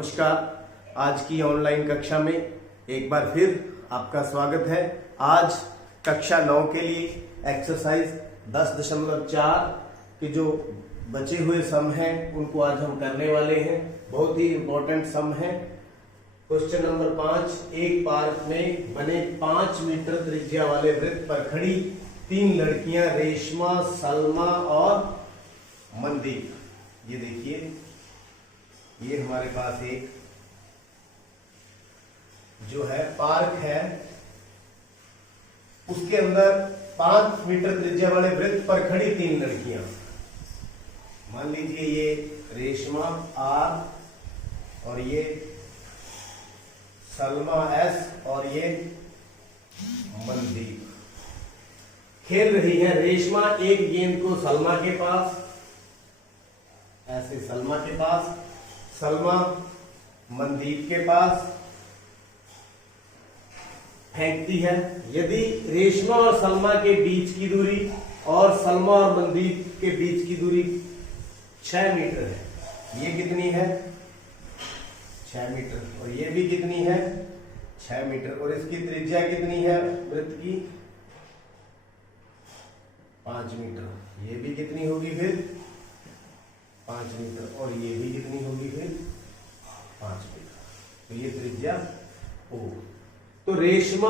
नमस्कार। आज की ऑनलाइन कक्षा में एक बार फिर आपका स्वागत है। आज कक्षा 9 के लिए एक्सरसाइज 10.4 के जो बचे हुए सम हैं उनको आज हम करने वाले हैं। बहुत ही इंपॉर्टेंट सम है। क्वेश्चन नंबर 5, एक पार्क में बने 5 मीटर त्रिज्या वाले वृत्त पर खड़ी 3 लड़कियां रेशमा, सलमा और मनदीप। ये देखिए, ये हमारे पास एक जो है पार्क है, उसके अंदर 5 मीटर त्रिज्या वाले वृत्त पर खड़ी 3 लड़कियां। मान लीजिए ये रेशमा R और ये सलमा S और ये मनदीप खेल रही है। रेशमा एक गेंद को सलमा के पास, ऐसे सलमा के पास, सलमा मनदीप के पास फेंकती है। यदि रेशमा और सलमा के बीच की दूरी और सलमा और मनदीप के बीच की दूरी 6 मीटर है, ये कितनी है? 6 मीटर। और ये भी कितनी है? 6 मीटर। और इसकी त्रिज्या कितनी है वृत्त की? 5 मीटर। ये भी कितनी होगी फिर? 5 मीटर। और ये भी कितनी होगी फिर? 5 मीटर। तो ये त्रिज्या O। तो रेशमा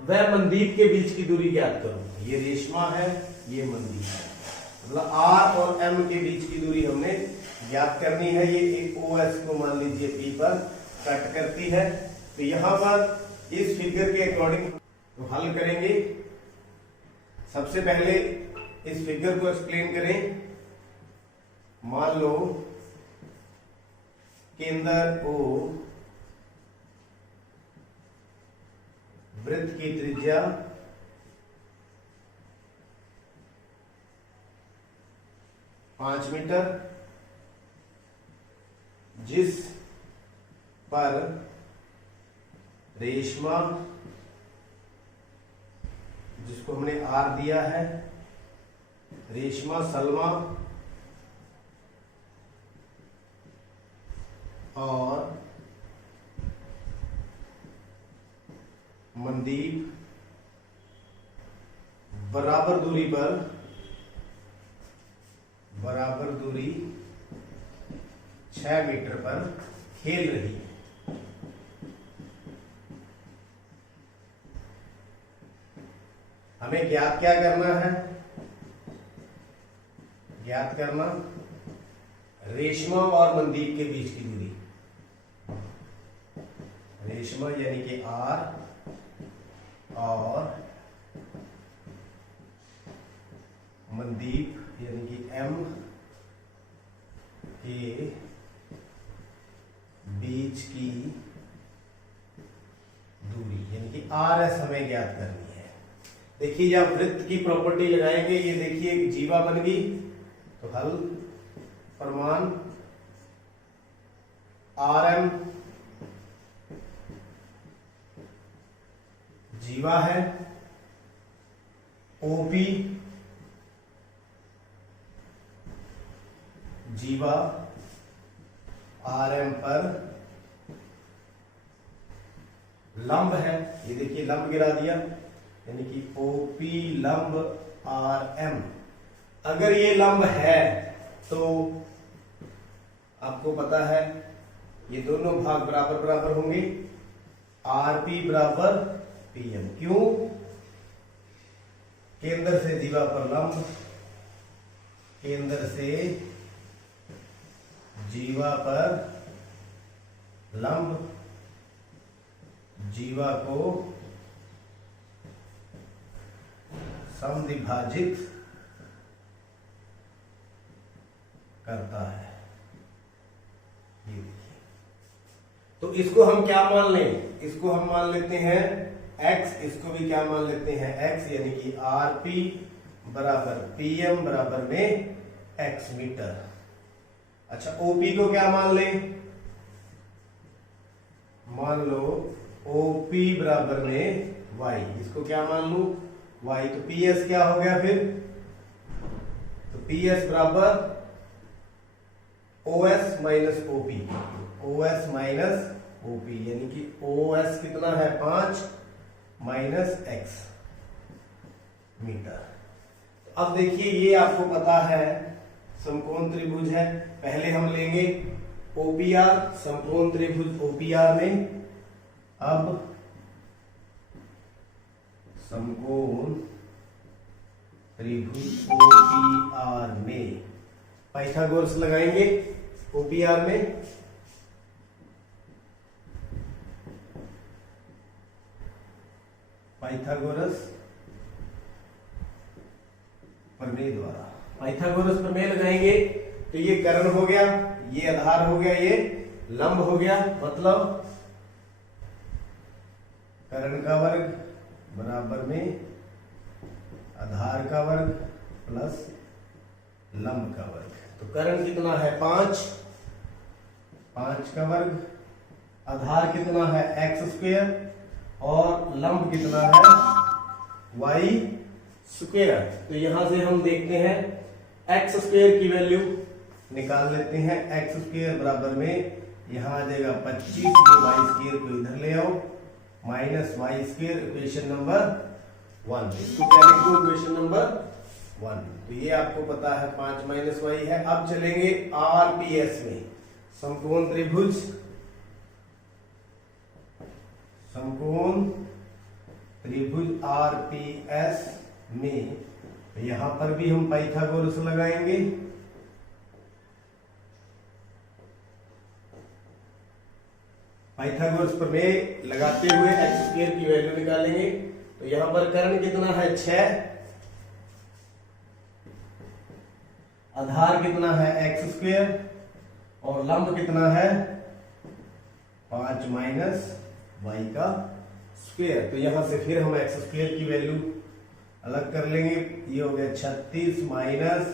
व मनदीप के बीच की दूरी ज्ञात करो। ये रेशमा है, ये मनदीप है, मतलब R और M के बीच की दूरी हमने ज्ञात करनी है। ये एक OS को मान लीजिए P पर कट करती है। तो यहां पर इस फिगर के अकॉर्डिंग तो हल करेंगे। सबसे पहले इस फिगर को एक्सप्लेन करें। मान लो केंद्र O, वृत्त की त्रिज्या 5 मीटर, जिस पर रेशमा, जिसको हमने R दिया है, रेशमा, सलमा और मनदीप बराबर दूरी 6 मीटर पर खेल रही है। हमें ज्ञात क्या करना है? ज्ञात करना रेशमा और मनदीप के बीच की दूरी। रेशमा यानी कि R और मनदीप यानी कि M के बीच की दूरी यानी कि RS हमें ज्ञात करनी है। देखिए, जब वृत्त की प्रॉपर्टी लगाएंगे, ये देखिए एक जीवा बन गई। तो हल प्रमाण RM जीवा है, OP जीवा RM पर लंब है। ये देखिए लंब गिरा दिया, यानी कि OP लंब RM। अगर ये लंब है तो आपको पता है ये दोनों भाग बराबर बराबर होंगे। RP बराबर PM। क्यों? केंद्र से जीवा पर लंब, केंद्र से जीवा पर लंब, जीवा को समद्विभाजित करता है। ये देखिए, तो इसको हम क्या मान लें? इसको हम मान लेते हैं X, इसको भी क्या मान लेते हैं? X, यानी कि RP बराबर PM बराबर में X मीटर। अच्छा, OP को क्या मान लें? मान लो OP बराबर में Y। इसको क्या मान लू? Y। तो PS क्या हो गया फिर? तो PS बराबर OS minus OP। OS minus OP, यानी कि OS कितना है 5 माइनस x मीटर। अब देखिए ये आपको पता है समकोण त्रिभुज है, पहले हम लेंगे OPR, समकोण त्रिभुज OPR में। अब समकोण त्रिभुज OPR में पाइथागोरस लगाएंगे। OPR में पाइथागोरस प्रमेय द्वारा पाइथागोरस प्रमेय लगाएंगे तो ये कर्ण हो गया, ये आधार हो गया, ये लंब हो गया, मतलब कर्ण का वर्ग बराबर में आधार का वर्ग प्लस लंब का वर्ग। तो कर्ण कितना है 5 का वर्ग, आधार कितना है x स्क्वायर और लंब कितना है y स्क्वायर। तो यहां से हम देखते हैं x स्क्वायर की वैल्यू निकाल लेते हैं। x स्क्वायर बराबर में यहां आ जाएगा 25, ये y स्क्वायर को इधर ले आओ, minus y square, equation number 1। इसको क्या लिखूं, इक्वेशन नंबर 1। तो ये आपको पता है 5 माइनस y है। अब चलेंगे RPS में, समकोण त्रिभुज, समकोण त्रिभुज RPS में यहां पर भी हम पाइथागोरस लगाएंगे। पाइथागोरस प्रमेय लगाते हुए x स्क्वायर की वैल्यू निकालेंगे। तो यहां पर कर्ण कितना है 6, आधार कितना है x स्क्वायर और लंब कितना है 5 माइनस y का स्क्वायर। तो यहां से फिर हम x स्क्वायर की वैल्यू अलग कर लेंगे। ये हो गया 36 माइनस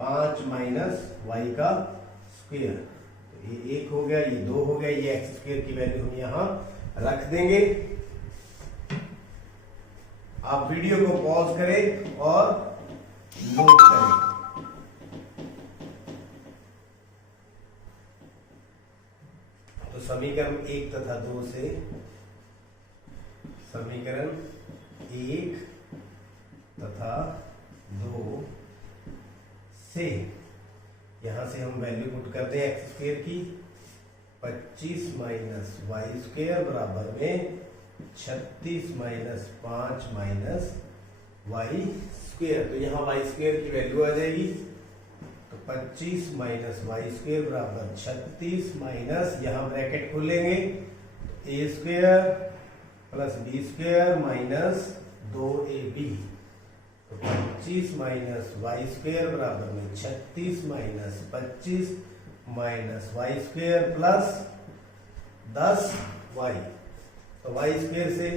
5 माइनस y का स्क्वायर। तो ये 1 हो गया, ये 2 हो गया, ये x स्क्वायर की वैल्यू हम यहां रख देंगे। आप वीडियो को पॉज करें और नोट करें। तो समीकरण 1 तथा 2 से, समीकरण 1 तथा 2 से यहां से हम वैल्यू पुट करते हैं एक्स स्क्वायर की। 25 माइनस वाई स्क्वायर बराबर में 36 माइनस 5 माइनस वाई स्क्वायर। तो यहाँ वाई स्क्वायर की वैल्यू आ जाएगी। तो 25 माइनस वाई स्क्वायर बराबर 36 माइनस, यहाँ ब्रैकेट खोलेंगे, A square plus B square minus 2ab। तो 25 माइनस वाई स्क्वायर बराबर में 36 minus 25 minus Y square plus 10y। तो वाई स्क्वायर से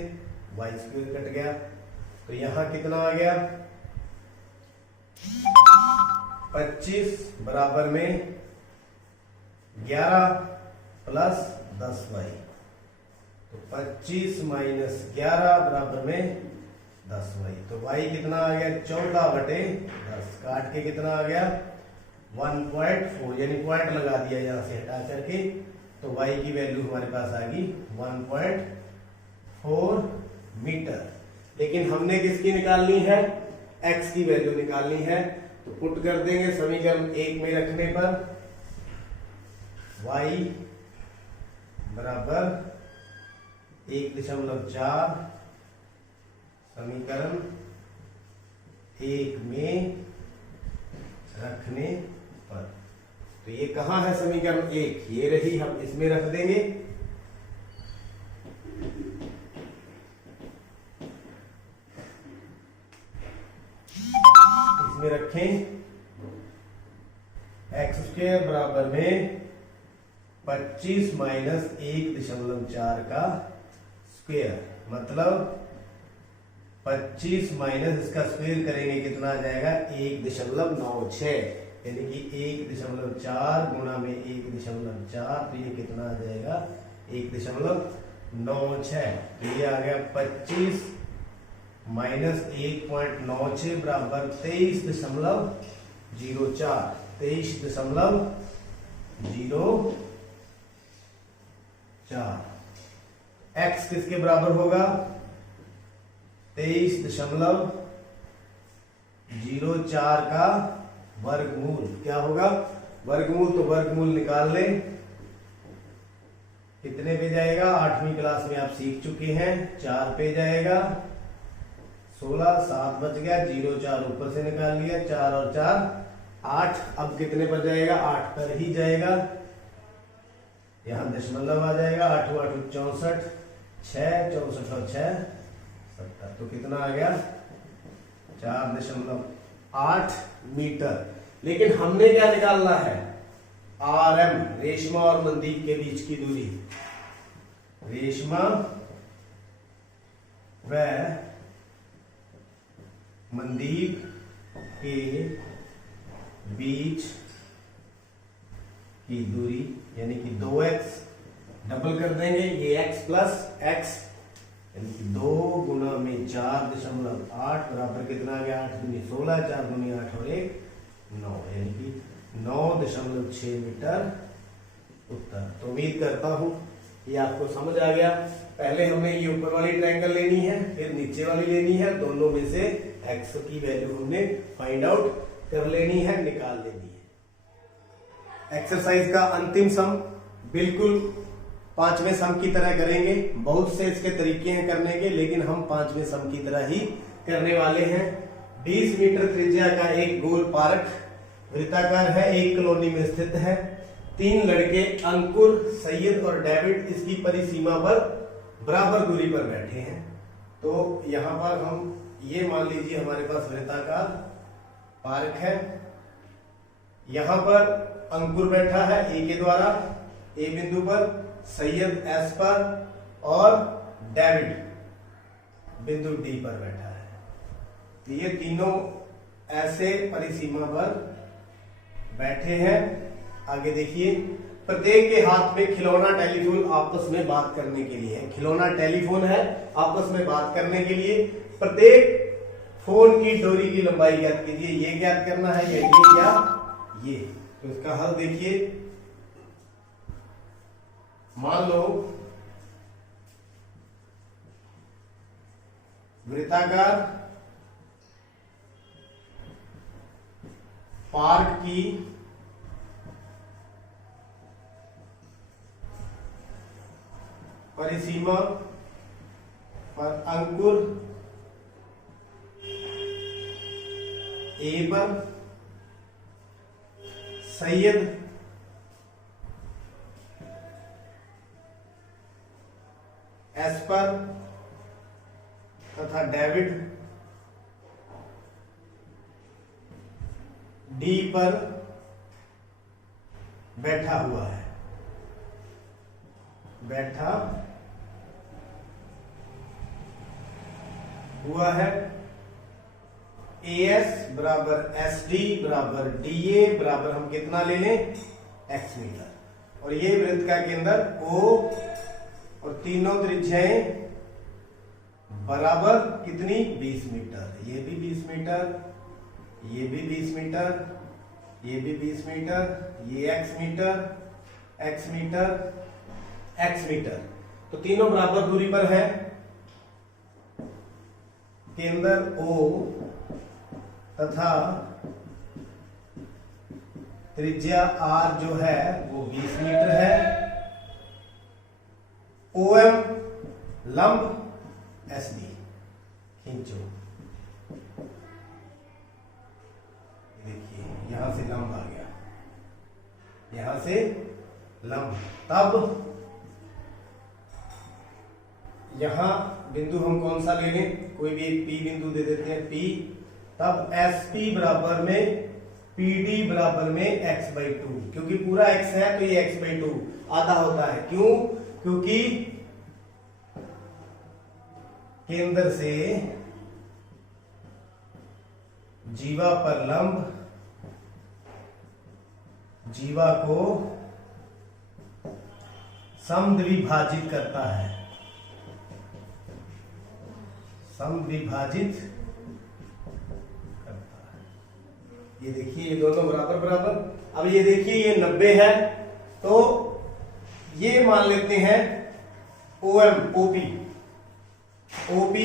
वाई स्क्वायर कट गया। तो यहां कितना आ गया 25 बराबर में 11 प्लस 10y। तो 25 माइनस 11 बराबर में 10y। तो y कितना आ गया 14/10। काट के कितना आ गया 1.4, यानी पॉइंट लगा दिया यहां से हटा करके। तो y की वैल्यू हमारे पास आ गई 1.4 मीटर। लेकिन हमने किसकी निकालनी है, x की वैल्यू निकालनी है। तो पुट कर देंगे समीकरण 1 में रखने पर y बराबर 1.4 समीकरण 1 में रखने पर। तो ये कहां है समीकरण 1, ये रही, हम इसमें रख देंगे। इसमें रखें एक्स स्क्वायर बराबर में 25 माइनस 1.4 का स्क्वायर, मतलब 25 माइनस इसका स्क्वायर करेंगे कितना आ जाएगा 1.96, यानी कि 1.4 गुणा में 1.4। तो ये कितना आ जाएगा 1.96। तो ये आ गया 25 माइनस 1.96 बराबर 23.04। 4। x किसके बराबर होगा? 23.04 का वर्गमूल। क्या होगा? वर्गमूल। तो वर्गमूल निकाल लें, कितने पे जाएगा? 8वीं क्लास में आप सीख चुके हैं। 4 पे जाएगा, 16, 7 बच गया, 0 4 ऊपर से निकाल लिया, 4 और 4 8। अब कितने पर जाएगा? 8 पर ही जाएगा। यहां दशमलव आ जाएगा, 8 8 64, 6 64 और 6 70। तो कितना आ गया? 4.8 मीटर। लेकिन हमने क्या निकालना है? RM, रेशमा और मनदीप के बीच की दूरी। रेशमा व मनदीप के बीच की दूरी, यानी कि 2x डबल कर देंगे, ये x प्लस x, यानी कि 2 गुना में 4.8 बराबर कितना आ गया? 8 दूनी 16, 4 दूनी 8 और 1 9, यानी कि 9.6 मीटर उत्तर। तो उम्मीद करता हूं कि आपको समझ आ गया। पहले हमें ये ऊपर वाली ट्रायंगल लेनी है, फिर नीचे वाली लेनी है। दोनों में से x की वैल्यू हमने फाइंड आउट कर लेनी है, निकाल लेनी है। एक्सरसाइज का अंतिम सम बिल्कुल 5वें सम की तरह करेंगे। बहुत से इसके तरीके हैं करने के, लेकिन हम 5वें सम की तरह ही करने वाले हैं। 20 मीटर त्रिज्या का एक गोल पार्क वृत्ताकार है, एक कॉलोनी में स्थित है। 3 लड़के अंकुर, सैयद और डेविड इसकी परिसीमा पर बराबर दूरी पर बैठे हैं। तो यहां पर हम ये मान लीजिए हमारे पास वृत्ताकार पार्क है। यहां पर अंकुर बैठा है ए के द्वारा, ए बिंदु पर, सैयद एस पर और डेविड बिंदु डी पर बैठा है। तो ये तीनों ऐसे परिसीमा पर बैठे हैं। आगे देखिए, प्रत्येक के हाथ में खिलौना टेलीफोन आपस में बात करने के लिए है। खिलौना टेलीफोन है, आपस में बात करने के लिए। प्रत्येक फोन की डोरी की लंबाई ज्ञात कीजिए। ये ज्ञात करना है, या ये। तो इसका हल देखिए, मान लो वृत्ताकार पार्क की परिसीमा पर अंकुर ए पर, सैयद एस पर तथा डेविड डी पर बैठा हुआ है। बैठा हुआ है। AS बराबर SD बराबर DA बराबर हम कितना ले लें? x metre. और ये वृत्त का केंद्र O और तीनों त्रिज्याएं बराबर कितनी? 20 मीटर। ये भी 20 मीटर, ये भी 20 मीटर, ये भी 20 मीटर, ये x metre, x metre, x metre. तो तीनों बराबर दूरी पर है। केंद्र O तथा त्रिज्या R जो है वो 20 मीटर है। OM लंब SD खींचो। देखिए यहां से लंब आ गया, यहां से लंब। तब यहां बिंदु हम कौन सा ले लें? कोई भी एक P बिंदु दे देते हैं, P। तब SP बराबर में PD बराबर में x/2, क्योंकि पूरा x है तो ये x/2 आधा होता है। क्यों? क्योंकि केंद्र से जीवा पर लंब जीवा को समद्विभाजित करता है। समद्विभाजित करता है। ये देखिए ये दोनों बराबर बराबर। अब ये देखिए ये 90 है, तो ये मान लेते हैं OM OP OP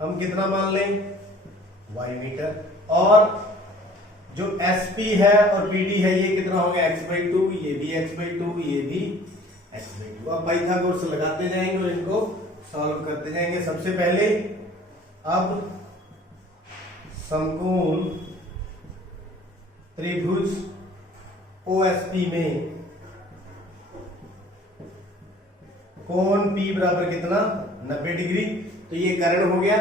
हम कितना मान लें y मीटर, और जो SP है और PD है ये कितना हो गया x/2, ये भी x/2, ये भी x/2। अब पाइथागोरस लगाते जाएंगे और इनको सॉल्व करते जाएंगे। सबसे पहले अब समकोण त्रिभुज OSP में कोण P बराबर कितना 90 डिग्री। तो ये कर्ण हो गया,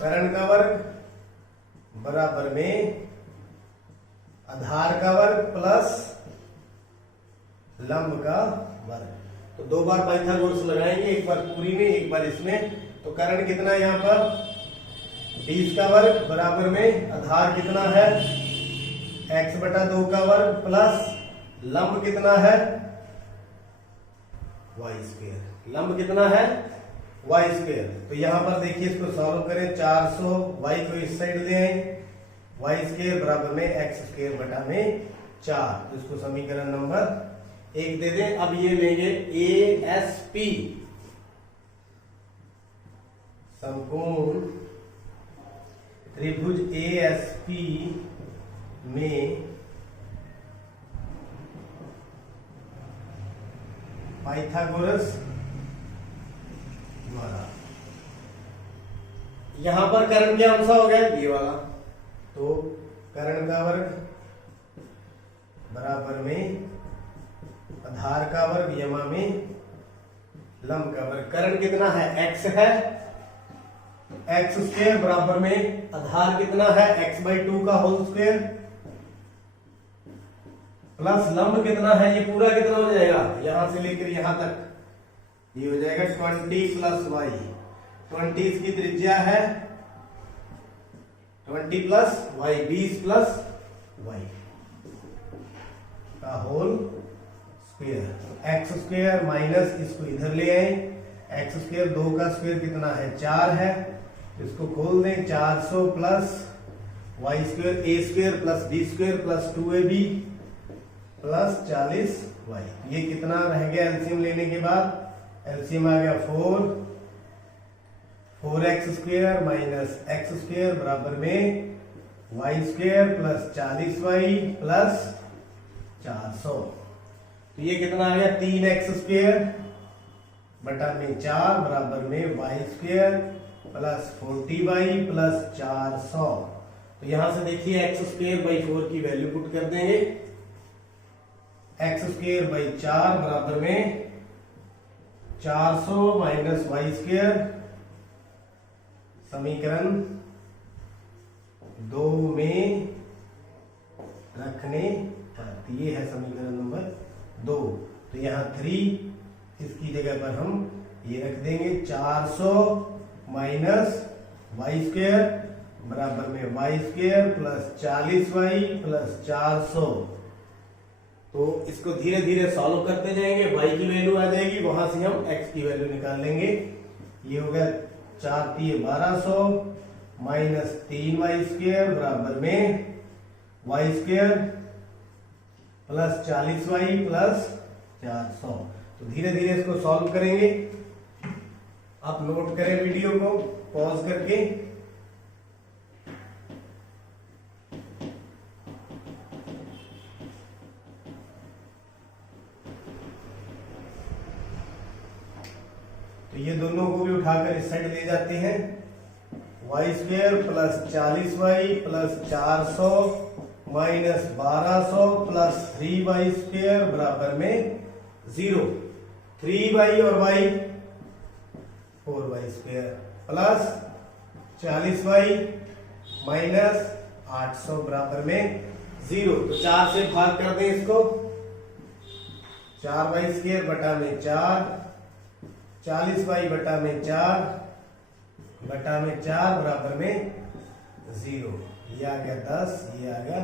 कर्ण का वर्ग बराबर में आधार का वर्ग प्लस लंब का वर्ग। तो दो बार पाइथागोरस लगाएंगे, एक बार पूरी में एक बार इसमें। तो कर्ण कितना है यहां पर 20 का वर्ग बराबर में आधार कितना है x/2 का वर्ग प्लस लंब कितना है y²। लंब कितना है y²। तो यहां पर देखिए इसको सॉल्व करें, 400 y को इस साइड ले आए, y² बराबर में x² बटा में 4। तो इसको समीकरण नंबर 1 दे दें। अब ये लेंगे ASP समकोण त्रिभुज ASP में पाइथागोरस द्वारा, यहां पर कर्ण क्या अंश हो गया ये वाला, तो कर्ण का वर्ग बराबर में आधार का वर्ग यमा में लंब का वर्ग। कर्ण कितना है x है, x² बराबर में आधार कितना है x/2 का होल स्क्वायर प्लस लंब कितना है, ये पूरा कितना हो जाएगा यहां से लेकर यहां तक, ये हो जाएगा 20 प्लस y। 20 इसकी त्रिज्या है, 20 प्लस y 20 प्लस y का होल स्क्वायर। x² माइनस इसको इधर ले आए, x², 2 का स्क्वायर कितना है 4 है, इसको खोल दें, 400 plus y² a² plus b² plus 2ab plus 40y। ये कितना रह गया एलसीएम लेने के बाद, एलसीएम आ गया 4x² माइनस x² बराबर में y² प्लस 40y प्लस 400। तो ये कितना आ गया 3x² बटा में 4 बराबर में y² प्लस 40y प्लस 400। तो यहां से देखिए x²/4 की वैल्यू पुट कर देंगे, x²/4 बराबर में 400 माइनस y², समीकरण 2 में रखने पर ये है समीकरण नंबर 2। तो यहाँ 3 इसकी जगह पर हम ये रख देंगे, 400 माइनस y² बराबर में y² प्लस 40y प्लस 400। तो इसको धीरे धीरे सॉल्व करते जाएंगे, y की वैल्यू आ जाएगी, वहां से हम x की वैल्यू निकाल लेंगे। ये हो गया 4 × 1200 माइनस 3y² बराबर में y² प्लस 40y प्लस 400। तो धीरे धीरे इसको सॉल्व करेंगे। आप नोट करें वीडियो को पॉज करके। तो ये दोनों को भी उठाकर इस साइड ले जाते हैं, y² plus 40y plus 400 minus 1200 plus 3y² बराबर में 0। 3y और y 4y² plus 40y minus 800 बराबर में 0। तो 4 से भाग कर दें इसको, 4y² बटा में 4, 40y बटा में 4 बटा में 4 बराबर में 0। ये आ गया 10, ये आ गया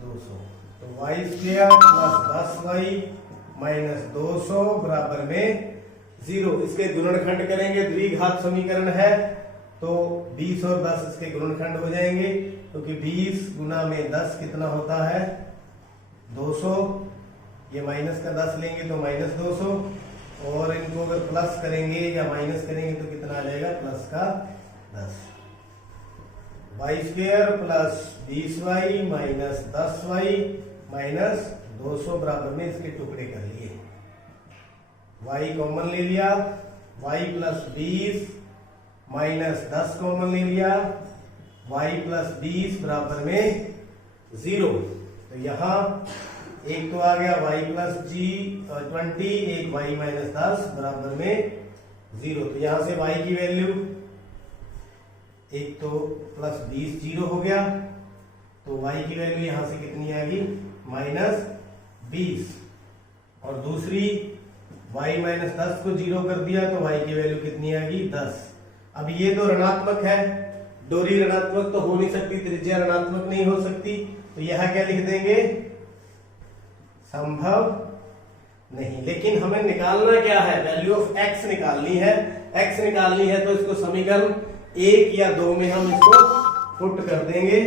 200। तो y² प्लस 10y माइनस 200 बराबर में 0। इसके गुणनखंड करेंगे, द्विघात समीकरण है, तो 20 और 10 इसके गुणनखंड हो जाएंगे, क्योंकि 20 गुना में 10 कितना होता है 200 ये माइनस का 10 लेंगे तो माइनस 200, और इनको अगर प्लस करेंगे या माइनस करेंगे तो कितना आ जाएगा, प्लस का 10। Y square plus 20y minus 10y minus 200 बराबर में इसके टुकड़े कर लिए। y कॉमन ले लिया, y प्लस 20 माइनस 10 कॉमन ले लिया, y प्लस 20 बराबर में 0। तो यहाँ एक तो आ गया y प्लस 20, एक y माइनस 10 बराबर में 0। तो यहां से y की वैल्यू एक तो प्लस 20 0 हो गया, तो y की वैल्यू यहां से कितनी आ गई, माइनस 20। और दूसरी y माइनस 10 को 0 कर दिया तो y की वैल्यू कितनी आ गई, 10। अब ये तो ऋणात्मक है, डोरी ऋणात्मक तो हो नहीं सकती, त्रिज्या ऋणात्मक नहीं हो सकती, तो यहां क्या लिख देंगे, संभव नहीं। लेकिन हमें निकालना क्या है, वैल्यू ऑफ x निकालनी है। x निकालनी है तो इसको समीकरण 1 या 2 में हम इसको पुट कर देंगे।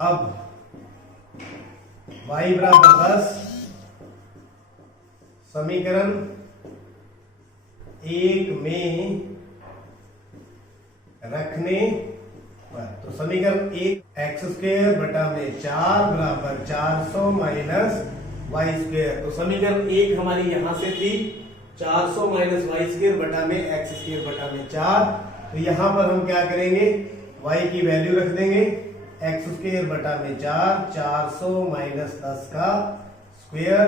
अब y बराबर 10 समीकरण 1 में रखने पर, तो समीकरण 1 एक्स स्क्वायर बटा में 4 बराबर 400 माइनस वाई स्क्वायर। तो समीकरण 1 हमारी यहां से थी 400 माइनस वाई स्क्वायर बटा में एक्स स्क्वायर बटा में 4। तो यहां पर हम क्या करेंगे, y की वैल्यू रख देंगे, एक्स स्क्वायर बटा में 4, 400 माइनस 10 का स्क्वायर,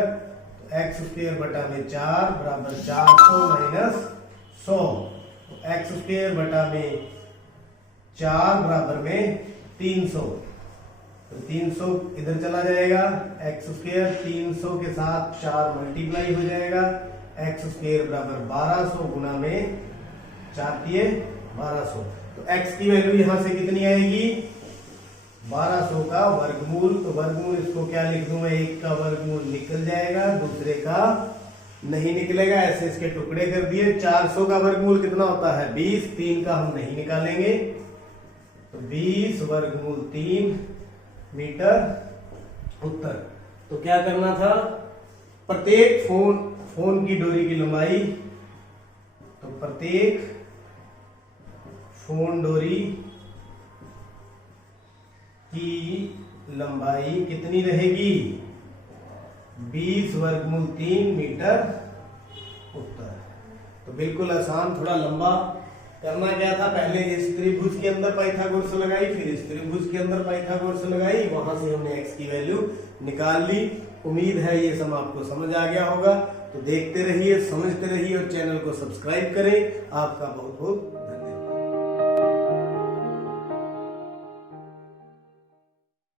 एक्स स्क्वायर बटा में 4 बराबर 400 माइनस 100। तो एक्स स्क्वायर बटा में 4 बराबर में 300, तो 300 इधर चला जाएगा, एक्स स्क्वायर 300 के साथ 4 मल्टीप्लाई हो जाएगा, एक्स स्क्वायर बराबर 1200 गुना में 4 दिए 1200। तो x की वैल्यू यहां से कितनी आएगी, 1200 का वर्गमूल। तो वर्गमूल इसको क्या लिख दूं मैं, एक का वर्गमूल निकल जाएगा, दूसरे का नहीं निकलेगा, ऐसे इसके टुकड़े कर दिए। 400 का वर्गमूल कितना होता है, 20, 3 का हम नहीं निकालेंगे, तो 20 वर्गमूल 3 मीटर उत्तर। तो क्या करना था, प्रत्येक फोन की डोरी की लंबाई, तो प्रत्येक फोन डोरी की लंबाई कितनी रहेगी, 20 वर्गमूल 3 मीटर उत्तर। तो बिल्कुल आसान, थोड़ा लंबा करना क्या था, पहले इस त्रिभुज के अंदर पाइथागोरस लगाई, फिर इस त्रिभुज के अंदर पाइथागोरस लगाई, वहां से हमने x की वैल्यू निकाल ली। उम्मीद है ये सब आपको समझ आ गया होगा। तो देखते रहिए, समझते रहिए और चैनल को सब्सक्राइब करें। आपका बहुत बहुत